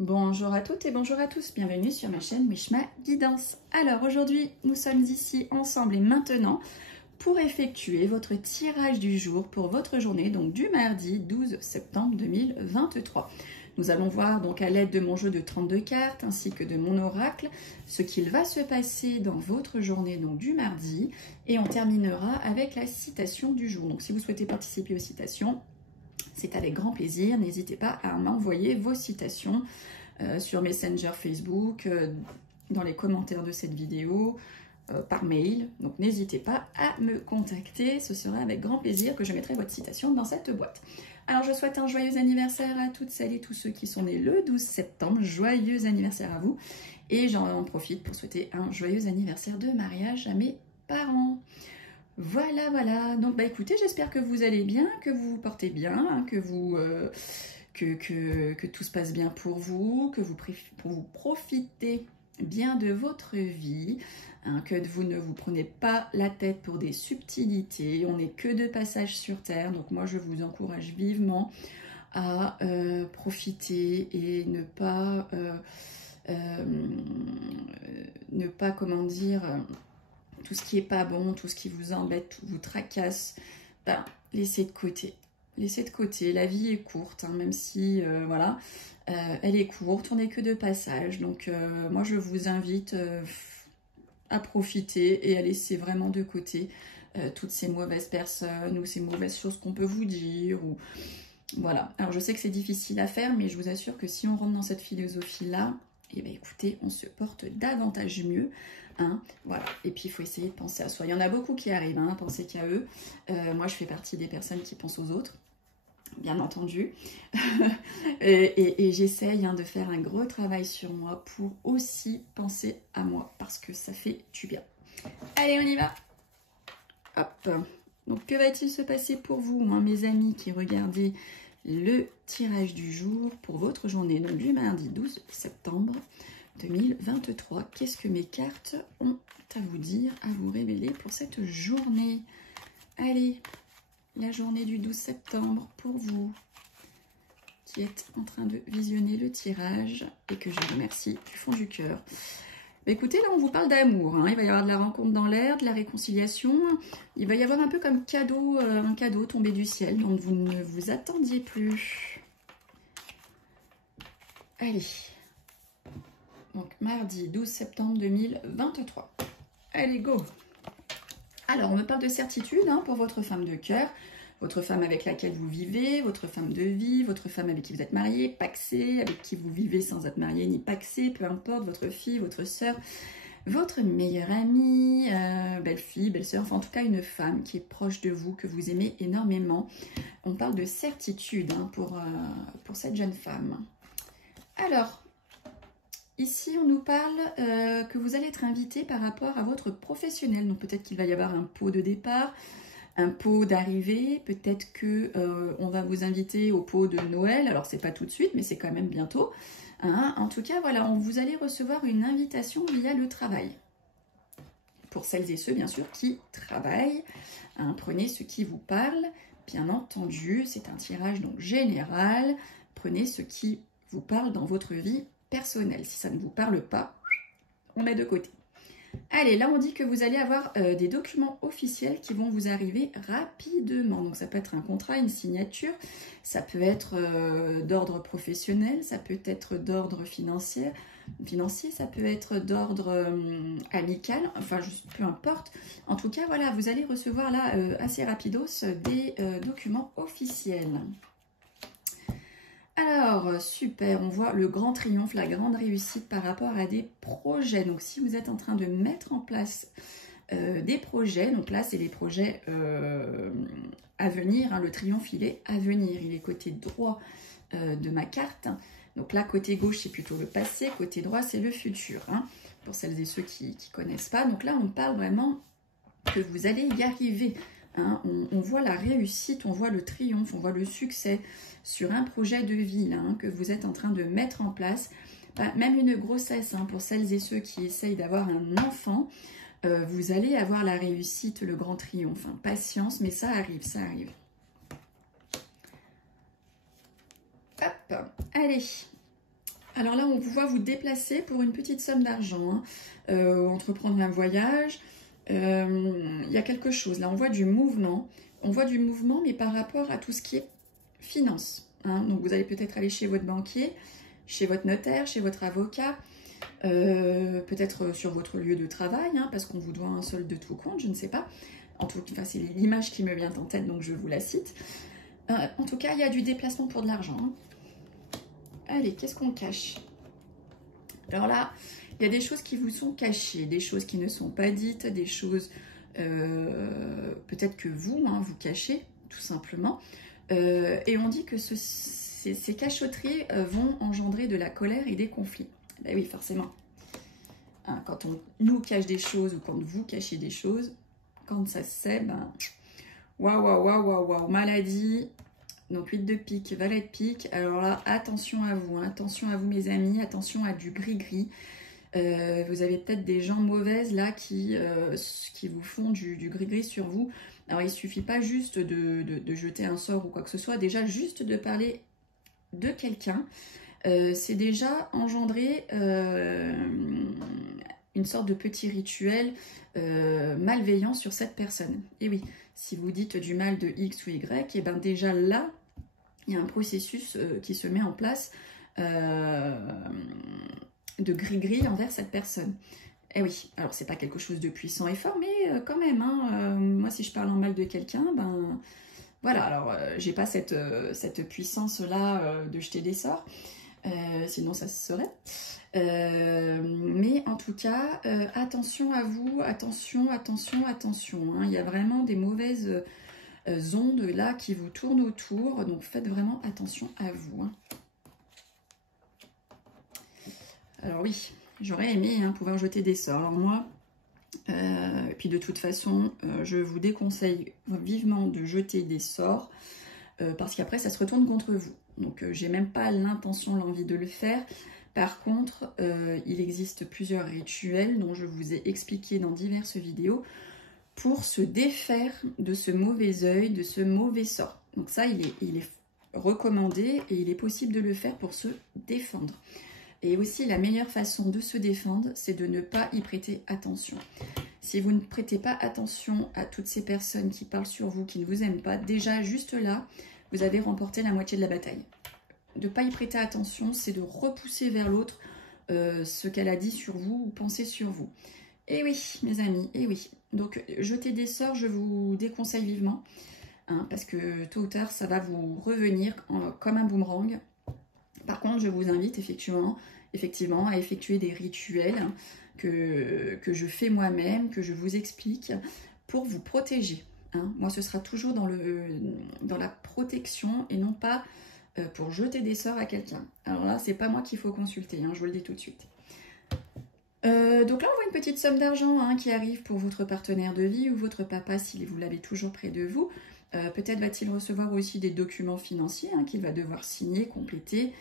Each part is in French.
Bonjour à toutes et bonjour à tous, bienvenue sur ma chaîne Wishma Guidance. Alors aujourd'hui, nous sommes ici ensemble et maintenant pour effectuer votre tirage du jour pour votre journée, donc du mardi 12 septembre 2023. Nous allons voir donc à l'aide de mon jeu de 32 cartes ainsi que de mon oracle ce qu'il va se passer dans votre journée donc du mardi et on terminera avec la citation du jour. Donc si vous souhaitez participer aux citations, c'est avec grand plaisir, n'hésitez pas à m'envoyer vos citations sur Messenger Facebook, dans les commentaires de cette vidéo, par mail. Donc n'hésitez pas à me contacter, ce sera avec grand plaisir que je mettrai votre citation dans cette boîte. Alors je souhaite un joyeux anniversaire à toutes celles et tous ceux qui sont nés le 12 septembre, joyeux anniversaire à vous. Et j'en profite pour souhaiter un joyeux anniversaire de mariage à mes parents. Voilà, donc bah écoutez, j'espère que vous allez bien, que vous vous portez bien, hein, que tout se passe bien pour vous, que vous profitez bien de votre vie, hein, que vous ne vous prenez pas la tête pour des subtilités, on n'est que de passage sur terre, donc moi je vous encourage vivement à profiter et ne pas comment dire... tout ce qui est pas bon, tout ce qui vous embête, tout vous tracasse, ben, laissez de côté. Laissez de côté, la vie est courte, hein, même si, voilà, elle est courte, on n'est que de passage. Donc, moi, je vous invite à profiter et à laisser vraiment de côté toutes ces mauvaises personnes ou ces mauvaises choses qu'on peut vous dire. Ou... Voilà. Alors, je sais que c'est difficile à faire, mais je vous assure que si on rentre dans cette philosophie-là, eh bien, écoutez, on se porte davantage mieux. Hein, voilà. Et puis il faut essayer de penser à soi. Il y en a beaucoup qui arrivent, hein, penser qu'à eux. Moi je fais partie des personnes qui pensent aux autres, bien entendu. et j'essaye de faire un gros travail sur moi pour aussi penser à moi, parce que ça fait du bien. Allez, on y va. Hop. Donc que va-t-il se passer pour vous, hein, mes amis qui regardez le tirage du jour pour votre journée, donc du mardi 12 septembre 2023. Qu'est-ce que mes cartes ont à vous dire, à vous révéler pour cette journée? Allez, la journée du 12 septembre pour vous qui êtes en train de visionner le tirage et que je remercie du fond du cœur. Écoutez, là on vous parle d'amour, hein. Il va y avoir de la rencontre dans l'air, de la réconciliation, il va y avoir un peu comme cadeau, un cadeau tombé du ciel dont vous ne vous attendiez plus. Allez. Donc, mardi 12 septembre 2023. Allez, go! Alors, on me parle de certitude, hein, pour votre femme de cœur, votre femme avec laquelle vous vivez, votre femme de vie, votre femme avec qui vous êtes marié, pacsé, avec qui vous vivez sans être marié ni pacsé, peu importe, votre fille, votre soeur, votre meilleure amie, belle-fille, belle-sœur, enfin en tout cas une femme qui est proche de vous, que vous aimez énormément. On parle de certitude, hein, pour cette jeune femme. Alors... ici, on nous parle que vous allez être invité par rapport à votre professionnel. Donc, peut-être qu'il va y avoir un pot de départ, un pot d'arrivée. Peut-être qu'on va vous inviter au pot de Noël. Alors, c'est pas tout de suite, mais c'est quand même bientôt. Hein. En tout cas, voilà, vous allez recevoir une invitation via le travail. Pour celles et ceux, bien sûr, qui travaillent. Hein, prenez ce qui vous parle. Bien entendu, c'est un tirage donc général. Prenez ce qui vous parle dans votre vie personnel. Si ça ne vous parle pas, on met de côté. Allez, là on dit que vous allez avoir des documents officiels qui vont vous arriver rapidement. Donc ça peut être un contrat, une signature, ça peut être d'ordre professionnel, ça peut être d'ordre financier, ça peut être d'ordre amical, enfin juste peu importe. En tout cas, voilà, vous allez recevoir là assez rapidos des documents officiels. Alors, super, on voit le grand triomphe, la grande réussite par rapport à des projets. Donc, si vous êtes en train de mettre en place des projets, donc là, c'est les projets à venir. Hein, le triomphe, il est à venir. Il est côté droit de ma carte. Donc là, côté gauche, c'est plutôt le passé. Côté droit, c'est le futur. Hein, pour celles et ceux qui ne connaissent pas. Donc là, on parle vraiment que vous allez y arriver. Hein, on voit la réussite, on voit le triomphe, on voit le succès sur un projet de vie là, hein, que vous êtes en train de mettre en place. Même une grossesse, hein, pour celles et ceux qui essayent d'avoir un enfant, vous allez avoir la réussite, le grand triomphe. Hein. Patience, mais ça arrive, ça arrive. Hop, allez. Alors là, on vous voit vous déplacer pour une petite somme d'argent, hein, entreprendre un voyage. Il y a quelque chose, là, on voit du mouvement. On voit du mouvement, mais par rapport à tout ce qui est finance. Hein. Donc, vous allez peut-être aller chez votre banquier, chez votre notaire, chez votre avocat, peut-être sur votre lieu de travail, hein, parce qu'on vous doit un solde de tout compte, je ne sais pas. En tout cas, c'est l'image qui me vient en tête, donc je vous la cite. En tout cas, il y a du déplacement pour de l'argent. Hein. Allez, qu'est-ce qu'on cache? Alors là, il y a des choses qui vous sont cachées, des choses qui ne sont pas dites, des choses peut-être que vous, hein, vous cachez, tout simplement. Et on dit que ces cachotteries vont engendrer de la colère et des conflits. Ben oui, forcément. Hein, quand on nous cache des choses ou quand vous cachez des choses, quand ça se sait, ben... Waouh, waouh, waouh, waouh, waouh, maladie. Donc 8 de pique, valet de pique. Alors là, attention à vous, hein, attention à vous mes amis, attention à du gris-gris. Vous avez peut-être des gens mauvaises là qui vous font du gris-gris sur vous. Alors il ne suffit pas juste de jeter un sort ou quoi que ce soit, déjà juste de parler de quelqu'un, c'est déjà engendrer une sorte de petit rituel malveillant sur cette personne. Et oui, si vous dites du mal de X ou Y, et bien déjà là, il y a un processus qui se met en place de gris-gris envers cette personne. Et oui, alors c'est pas quelque chose de puissant et fort, mais quand même, hein, moi si je parle en mal de quelqu'un, ben voilà, alors j'ai pas cette puissance-là de jeter des sorts, sinon ça se saurait. Mais en tout cas, attention à vous, attention, attention, attention. Hein, il y a vraiment des mauvaises ondes là qui vous tournent autour, donc faites vraiment attention à vous. Hein. Alors oui, j'aurais aimé hein, pouvoir jeter des sorts. Alors moi, et puis de toute façon, je vous déconseille vivement de jeter des sorts parce qu'après ça se retourne contre vous. Donc j'ai même pas l'intention, l'envie de le faire. Par contre, il existe plusieurs rituels dont je vous ai expliqué dans diverses vidéos pour se défaire de ce mauvais œil, de ce mauvais sort. Donc ça, il est recommandé et il est possible de le faire pour se défendre. Et aussi, la meilleure façon de se défendre, c'est de ne pas y prêter attention. Si vous ne prêtez pas attention à toutes ces personnes qui parlent sur vous, qui ne vous aiment pas, déjà, juste là, vous avez remporté la moitié de la bataille. De ne pas y prêter attention, c'est de repousser vers l'autre ce qu'elle a dit sur vous ou pensé sur vous. Et oui, mes amis, et oui. Donc, jeter des sorts, je vous déconseille vivement, hein, parce que tôt ou tard, ça va vous revenir comme un boomerang. Par contre, je vous invite effectivement à effectuer des rituels que je fais moi-même, que je vous explique pour vous protéger. Hein. Moi, ce sera toujours dans la protection et non pas pour jeter des sorts à quelqu'un. Alors là, c'est pas moi qu'il faut consulter, hein, je vous le dis tout de suite. Donc là, on voit une petite somme d'argent hein, qui arrive pour votre partenaire de vie ou votre papa si vous l'avez toujours près de vous. Peut-être va-t-il recevoir aussi des documents financiers hein, qu'il va devoir signer, compléter.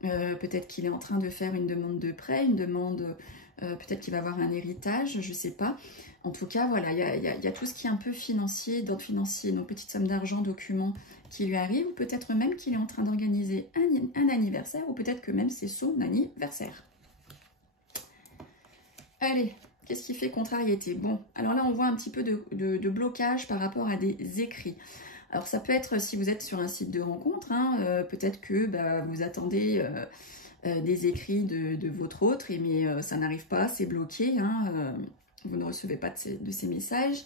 Peut-être qu'il est en train de faire une demande de prêt, une demande, peut-être qu'il va avoir un héritage, je ne sais pas. En tout cas, voilà, il y a tout ce qui est un peu financier, d'ordre financier, donc petite somme d'argent, documents qui lui arrivent, ou peut-être même qu'il est en train d'organiser un anniversaire, ou peut-être que même c'est son anniversaire. Allez, qu'est-ce qui fait contrariété? Bon, alors là, on voit un petit peu de blocage par rapport à des écrits. Alors ça peut être si vous êtes sur un site de rencontre, hein, peut-être que vous attendez des écrits de votre autre, mais ça n'arrive pas, c'est bloqué, hein, vous ne recevez pas de ces messages.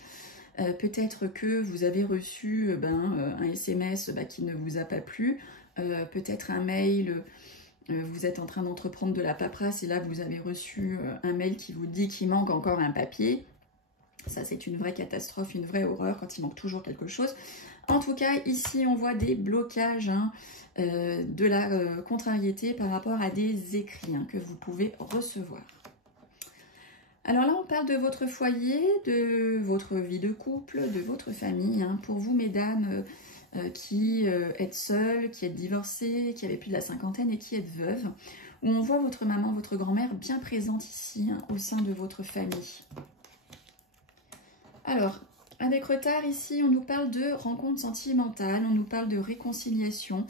Peut-être que vous avez reçu un SMS qui ne vous a pas plu, peut-être un mail, vous êtes en train d'entreprendre de la paperasse et là vous avez reçu un mail qui vous dit qu'il manque encore un papier. Ça c'est une vraie catastrophe, une vraie horreur quand il manque toujours quelque chose. En tout cas, ici, on voit des blocages, hein, de la contrariété par rapport à des écrits hein, que vous pouvez recevoir. Alors là, on parle de votre foyer, de votre vie de couple, de votre famille. Hein. Pour vous, mesdames, qui êtes seules, qui êtes divorcées, qui avez plus de la cinquantaine et qui êtes veuves, où on voit votre maman, votre grand-mère bien présente ici, hein, au sein de votre famille. Alors, avec retard, ici, on nous parle de rencontres sentimentales, on nous parle de réconciliation.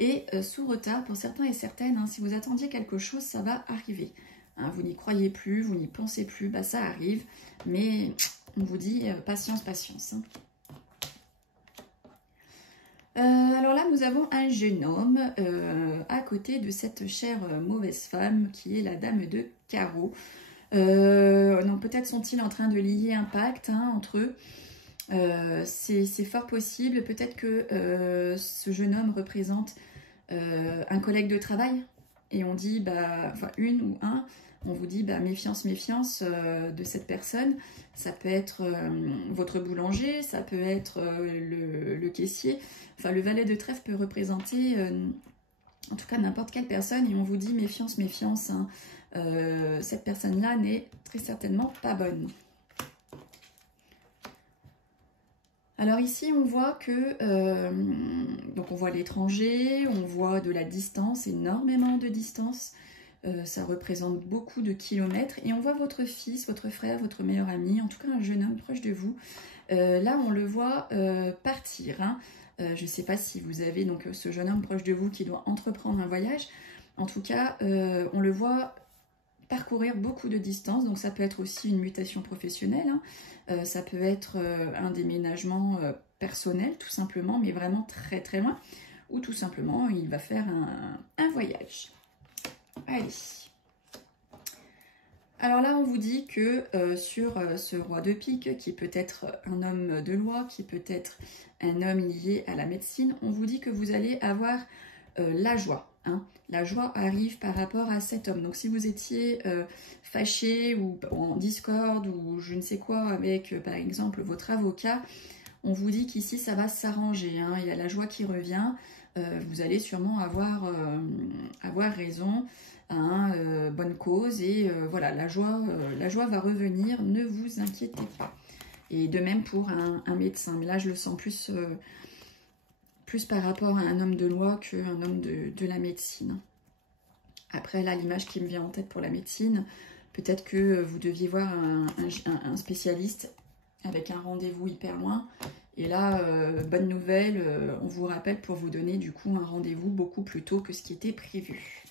et sous retard pour certains et certaines. Hein, si vous attendiez quelque chose, ça va arriver. Hein, vous n'y croyez plus, vous n'y pensez plus, bah, ça arrive. Mais on vous dit patience, patience. Hein. Alors là, nous avons un jeune homme à côté de cette chère mauvaise femme qui est la dame de carreau. Donc peut-être sont-ils en train de lier un pacte hein, entre eux. C'est fort possible. Peut-être que ce jeune homme représente un collègue de travail. Et on dit, bah, enfin une ou un, on vous dit, bah, méfiance, méfiance de cette personne. Ça peut être votre boulanger, ça peut être le caissier. Enfin, le valet de trèfle peut représenter, en tout cas, n'importe quelle personne. Et on vous dit, méfiance, méfiance. Hein. Cette personne-là n'est très certainement pas bonne. Alors ici, on voit que, donc on voit l'étranger, on voit de la distance, énormément de distance. Ça représente beaucoup de kilomètres. Et on voit votre fils, votre frère, votre meilleur ami, en tout cas un jeune homme proche de vous. Là, on le voit partir. Hein. Je ne sais pas si vous avez donc ce jeune homme proche de vous qui doit entreprendre un voyage. En tout cas, on le voit parcourir beaucoup de distance. Donc ça peut être aussi une mutation professionnelle. Hein. Ça peut être un déménagement personnel, tout simplement, mais vraiment très très loin. Ou tout simplement, il va faire un voyage. Allez. Alors là, on vous dit que sur ce roi de pique, qui peut être un homme de loi, qui peut être un homme lié à la médecine, on vous dit que vous allez avoir la joie. Hein. La joie arrive par rapport à cet homme. Donc si vous étiez fâché ou en discorde ou je ne sais quoi avec par exemple votre avocat, on vous dit qu'ici ça va s'arranger. Hein. Il y a la joie qui revient. Vous allez sûrement avoir raison, hein, bonne cause et voilà, la joie va revenir, ne vous inquiétez pas. Et de même pour un médecin, mais là je le sens plus par rapport à un homme de loi qu'un homme de la médecine. Après là, l'image qui me vient en tête pour la médecine, peut-être que vous deviez voir un spécialiste avec un rendez-vous hyper loin. Et là, bonne nouvelle, on vous rappelle pour vous donner du coup un rendez-vous beaucoup plus tôt que ce qui était prévu.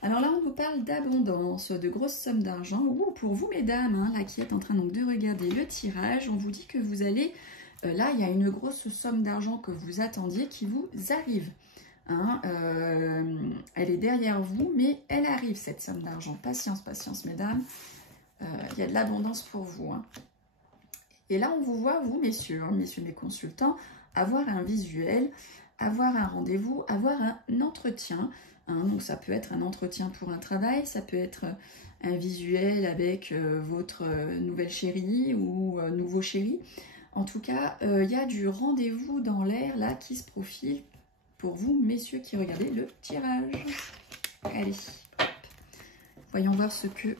Alors là, on vous parle d'abondance, de grosses sommes d'argent. Ou pour vous, mesdames, hein, là qui êtes en train donc de regarder le tirage, on vous dit que vous allez... là, il y a une grosse somme d'argent que vous attendiez qui vous arrive. Hein, elle est derrière vous, mais elle arrive, cette somme d'argent. Patience, patience, mesdames. Il y a de l'abondance pour vous. Hein. Et là, on vous voit, vous, messieurs, hein, messieurs mes consultants, avoir un visuel, avoir un rendez-vous, avoir un entretien. Hein, donc, ça peut être un entretien pour un travail, ça peut être un visuel avec votre nouvelle chérie ou nouveau chéri. En tout cas, il y a du rendez-vous dans l'air, là, qui se profile pour vous, messieurs, qui regardez le tirage. Allez, voyons voir ce que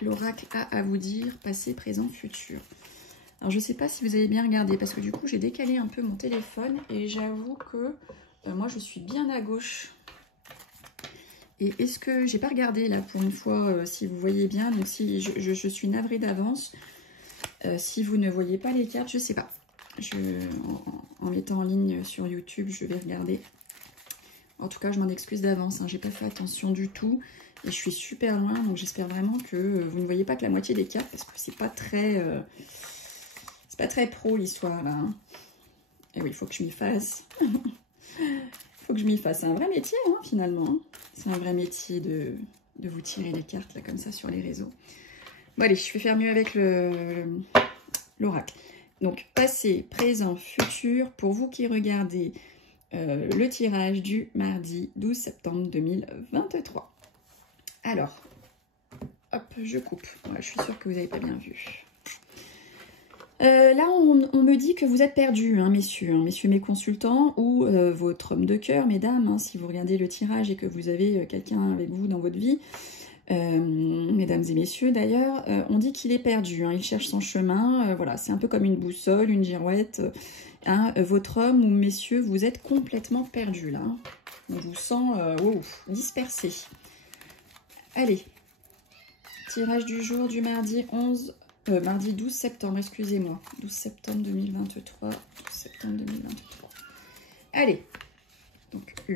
l'oracle a à vous dire, passé, présent, futur. Alors, je ne sais pas si vous avez bien regardé, parce que du coup, j'ai décalé un peu mon téléphone, et j'avoue que moi, je suis bien à gauche. Et est-ce que, j'ai pas regardé, là, pour une fois, si vous voyez bien, donc si je suis navrée d'avance, si vous ne voyez pas les cartes, je ne sais pas. En mettant en ligne sur YouTube, je vais regarder. En tout cas, je m'en excuse d'avance, hein, j'ai pas fait attention du tout. Et je suis super loin, donc j'espère vraiment que vous ne voyez pas que la moitié des cartes, parce que c'est pas très pro l'histoire là. Hein. Et oui, il faut que je m'y fasse. Il faut que je m'y fasse. C'est un vrai métier, hein, finalement. Hein. C'est un vrai métier de vous tirer les cartes là comme ça sur les réseaux. Bon allez, je vais faire mieux avec l'oracle. Donc passé, présent, futur, pour vous qui regardez le tirage du mardi 12 septembre 2023. Alors, hop, je coupe. Voilà, je suis sûre que vous n'avez pas bien vu. Là, on me dit que vous êtes perdus, hein, messieurs, mes consultants, ou votre homme de cœur, mesdames, hein, si vous regardez le tirage et que vous avez quelqu'un avec vous dans votre vie, mesdames et messieurs d'ailleurs, on dit qu'il est perdu, hein, il cherche son chemin, voilà, c'est un peu comme une boussole, une girouette, hein, votre homme ou messieurs, vous êtes complètement perdus là, hein. On vous sent dispersé. Allez, tirage du jour du mardi 12 septembre, excusez-moi, 12 septembre 2023, 12 septembre 2023. Allez, donc 1,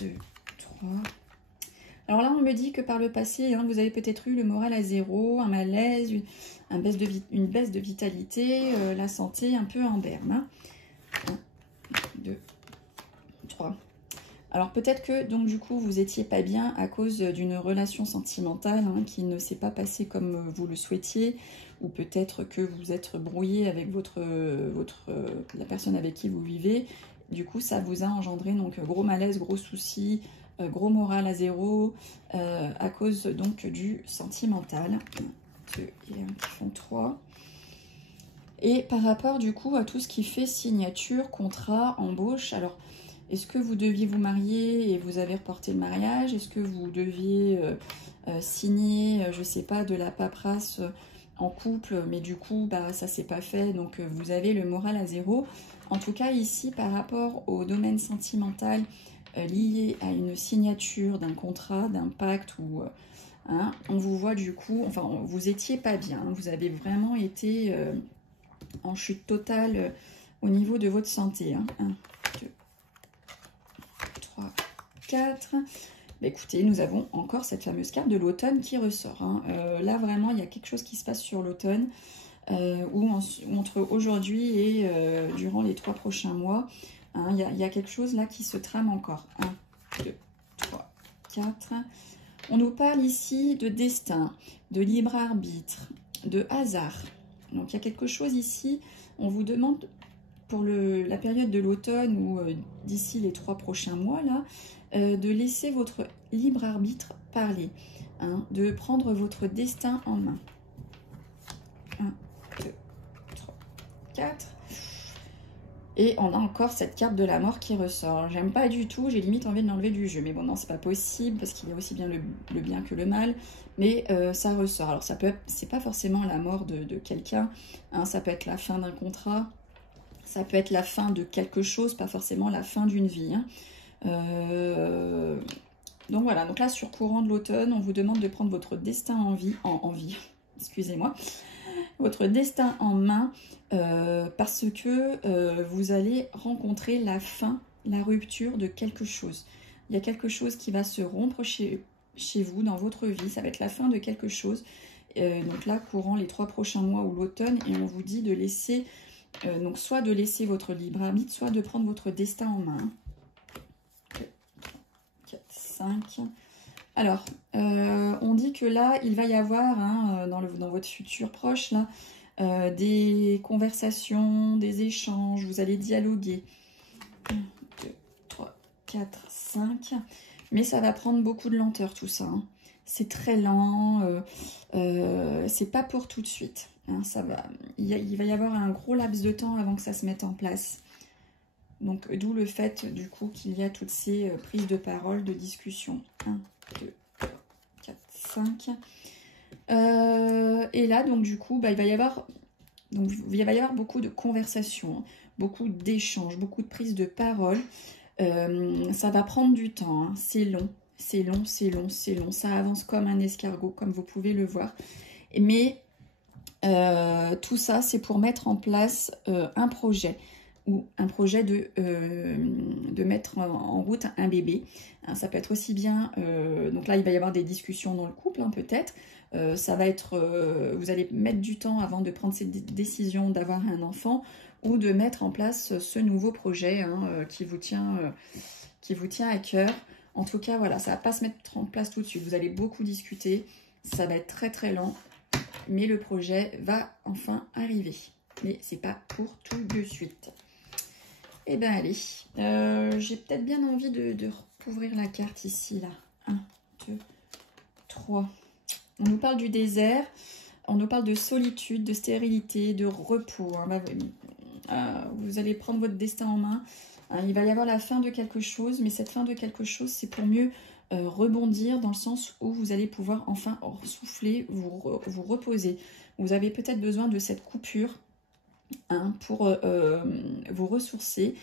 2, 3. Alors là, on me dit que par le passé, hein, vous avez peut-être eu le moral à zéro, un malaise, une baisse de vitalité, la santé un peu en berne. Hein. 1, 2, 3. Alors peut-être que donc du coup vous étiez pas bien à cause d'une relation sentimentale hein, qui ne s'est pas passée comme vous le souhaitiez, ou peut-être que vous êtes brouillé avec la personne avec qui vous vivez. Du coup ça vous a engendré donc gros malaise, gros soucis, gros moral à zéro à cause donc du sentimental. 1, 2 et 1 qui font 3. Et par rapport du coup à tout ce qui fait signature, contrat, embauche, alors est-ce que vous deviez vous marier et vous avez reporté le mariage? Est-ce que vous deviez signer, je ne sais pas, de la paperasse en couple, mais du coup, bah, ça ne s'est pas fait, donc vous avez le moral à zéro. En tout cas, ici, par rapport au domaine sentimental lié à une signature d'un contrat, d'un pacte, ou hein, on vous voit du coup, enfin, vous étiez pas bien, hein, vous avez vraiment été en chute totale au niveau de votre santé. Hein. 1, 2, 3, 4. Bah, écoutez, nous avons encore cette fameuse carte de l'automne qui ressort. Hein. Là, vraiment, il y a quelque chose qui se passe sur l'automne, ou entre aujourd'hui et durant les 3 prochains mois. Hein, il y a quelque chose là qui se trame encore. 1, 2, 3, 4. On nous parle ici de destin, de libre arbitre, de hasard. Donc, il y a quelque chose ici, on vous demande pour la période de l'automne ou d'ici les 3 prochains mois, là, de laisser votre libre arbitre parler, hein, de prendre votre destin en main. 1, 2, 3, 4. Et on a encore cette carte de la mort qui ressort. J'aime pas du tout, j'ai limite envie de l'enlever du jeu. Mais bon, non, c'est pas possible parce qu'il y a aussi bien le bien que le mal. Mais ça ressort. Alors, ça peut être, c'est pas forcément la mort de quelqu'un. Hein, ça peut être la fin d'un contrat. Ça peut être la fin de quelque chose, pas forcément la fin d'une vie. Hein. Donc voilà, donc là, sur courant de l'automne, on vous demande de prendre votre destin en vie, excusez-moi, votre destin en main, parce que vous allez rencontrer la fin, la rupture de quelque chose. Il y a quelque chose qui va se rompre chez vous, dans votre vie, ça va être la fin de quelque chose. Donc là, courant les 3 prochains mois ou l'automne, et on vous dit de laisser... donc soit de laisser votre libre arbitre, soit de prendre votre destin en main. 2, 4, 5. Alors, on dit que là, il va y avoir, hein, dans votre futur proche, là, des conversations, des échanges, vous allez dialoguer. 1, 2, 3, 4, 5. Mais ça va prendre beaucoup de lenteur tout ça. Hein. C'est très lent, c'est pas pour tout de suite. Hein, il va y avoir un gros laps de temps avant que ça se mette en place. Donc, d'où le fait, du coup, qu'il y a toutes ces prises de parole, de discussion. 1, 2, 3, 4, 5. Et là, donc, du coup, bah, il va y avoir beaucoup de conversations, hein, beaucoup d'échanges, beaucoup de prises de parole. Ça va prendre du temps, hein, c'est long, c'est long, c'est long, c'est long. Ça avance comme un escargot, comme vous pouvez le voir. Mais... tout ça, c'est pour mettre en place un projet, ou un projet de mettre en route un bébé. Hein, ça peut être aussi bien, donc là il va y avoir des discussions dans le couple, hein, peut-être. Ça va être, vous allez mettre du temps avant de prendre cette décision d'avoir un enfant, ou de mettre en place ce nouveau projet hein, qui vous tient à cœur. En tout cas, voilà, ça ne va pas se mettre en place tout de suite. Vous allez beaucoup discuter, ça va être très très lent. Mais le projet va enfin arriver. Mais c'est pas pour tout de suite. Eh bien, allez. J'ai peut-être bien envie de recouvrir la carte ici, là. 1, 2, 3. On nous parle du désert. On nous parle de solitude, de stérilité, de repos. Vous allez prendre votre destin en main. Il va y avoir la fin de quelque chose. Mais cette fin de quelque chose, c'est pour mieux... rebondir dans le sens où vous allez pouvoir enfin souffler, vous reposer. Vous avez peut-être besoin de cette coupure hein, pour vous ressourcer,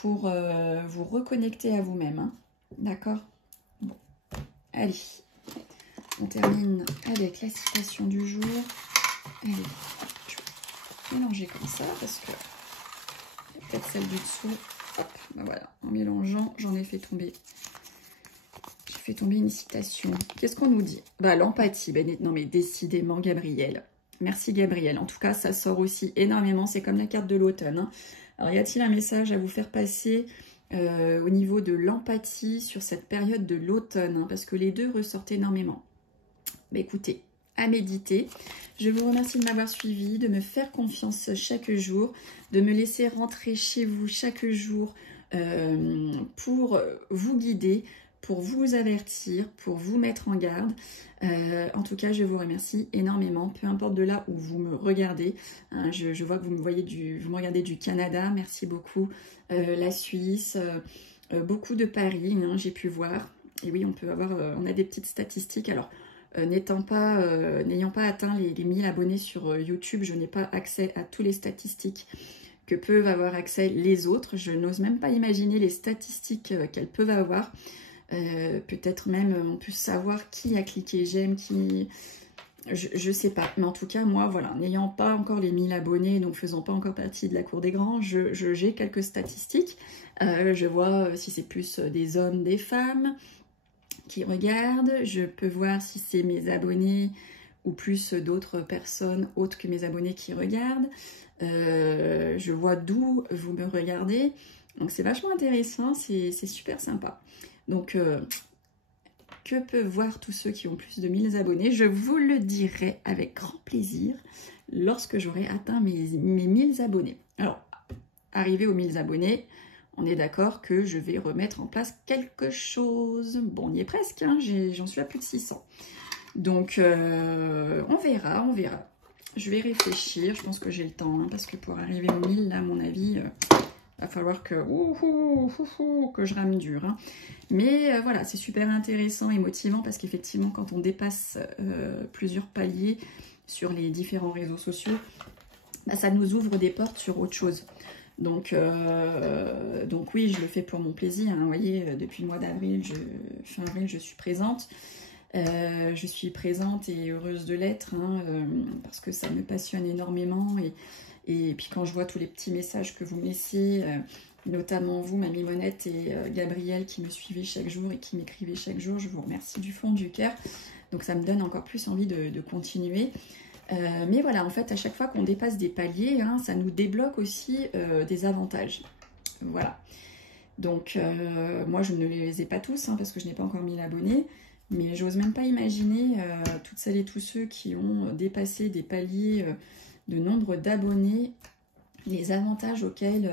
pour vous reconnecter à vous-même. Hein. D'accord? Bon. Allez, on termine avec la citation du jour. Allez, je vais mélanger comme ça parce que peut-être celle du dessous Hop, ben voilà, en mélangeant, j'en ai fait tomber. J'ai fait tomber une citation. Qu'est-ce qu'on nous dit? Bah, l'empathie. Ben, non, mais décidément, Gabriel. Merci, Gabriel. En tout cas, ça sort aussi énormément. C'est comme la carte de l'automne. Hein. Alors, y a-t-il un message à vous faire passer au niveau de l'empathie sur cette période de l'automne, hein, parce que les deux ressortent énormément. Bah, écoutez, à méditer. Je vous remercie de m'avoir suivi, de me faire confiance chaque jour, de me laisser rentrer chez vous chaque jour pour vous guider, pour vous avertir, pour vous mettre en garde. En tout cas, je vous remercie énormément, peu importe de là où vous me regardez. Hein, je vois que vous me regardez du Canada, merci beaucoup. La Suisse, beaucoup de Paris, hein, j'ai pu voir. Et oui, on a des petites statistiques. Alors, n'ayant pas atteint les 1000 abonnés sur YouTube, je n'ai pas accès à toutes les statistiques que peuvent avoir accès les autres. Je n'ose même pas imaginer les statistiques qu'elles peuvent avoir. Peut-être même on peut savoir qui a cliqué j'aime, qui... Je sais pas, mais en tout cas moi voilà, n'ayant pas encore les 1000 abonnés, donc faisant pas encore partie de la cour des grands, j'ai quelques statistiques. Je vois si c'est plus des hommes, des femmes qui regardent, je peux voir si c'est mes abonnés ou plus d'autres personnes autres que mes abonnés qui regardent. Je vois d'où vous me regardez, donc c'est vachement intéressant, c'est super sympa. Donc, que peuvent voir tous ceux qui ont plus de 1000 abonnés? Je vous le dirai avec grand plaisir lorsque j'aurai atteint mes 1000 abonnés. Alors, arrivé aux 1000 abonnés, on est d'accord que je vais remettre en place quelque chose. Bon, on y est presque, hein, j'en suis à plus de 600. Donc, on verra, on verra. Je vais réfléchir, je pense que j'ai le temps, hein, parce que pour arriver aux 1000, là, à mon avis... va falloir que je rame dur. Hein. Mais voilà, c'est super intéressant et motivant parce qu'effectivement, quand on dépasse plusieurs paliers sur les différents réseaux sociaux, bah, ça nous ouvre des portes sur autre chose. Donc oui, je le fais pour mon plaisir. Hein. Vous voyez, depuis le mois d'avril, fin avril, je suis présente. Je suis présente et heureuse de l'être hein, parce que ça me passionne énormément et puis quand je vois tous les petits messages que vous me laissez, notamment vous, Mamie Monette et Gabriel qui me suivaient chaque jour et qui m'écrivaient chaque jour, je vous remercie du fond du cœur. Donc ça me donne encore plus envie de continuer. Mais voilà, en fait, à chaque fois qu'on dépasse des paliers, hein, ça nous débloque aussi des avantages. Voilà. Donc moi, je ne les ai pas tous hein, parce que je n'ai pas encore 1000 abonnés. Mais j'ose même pas imaginer toutes celles et tous ceux qui ont dépassé des paliers de nombre d'abonnés, les avantages auxquels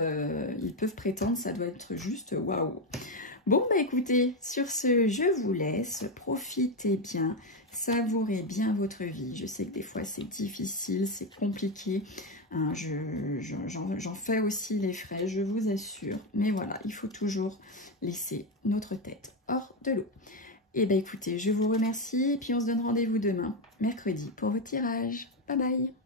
ils peuvent prétendre, ça doit être juste waouh. Bon, bah écoutez, sur ce, je vous laisse, profitez bien, savourez bien votre vie. Je sais que des fois c'est difficile, c'est compliqué, hein, j'en fais aussi les frais, je vous assure. Mais voilà, il faut toujours laisser notre tête hors de l'eau. Et bien écoutez, je vous remercie, et puis on se donne rendez-vous demain, mercredi, pour vos tirages. Bye bye!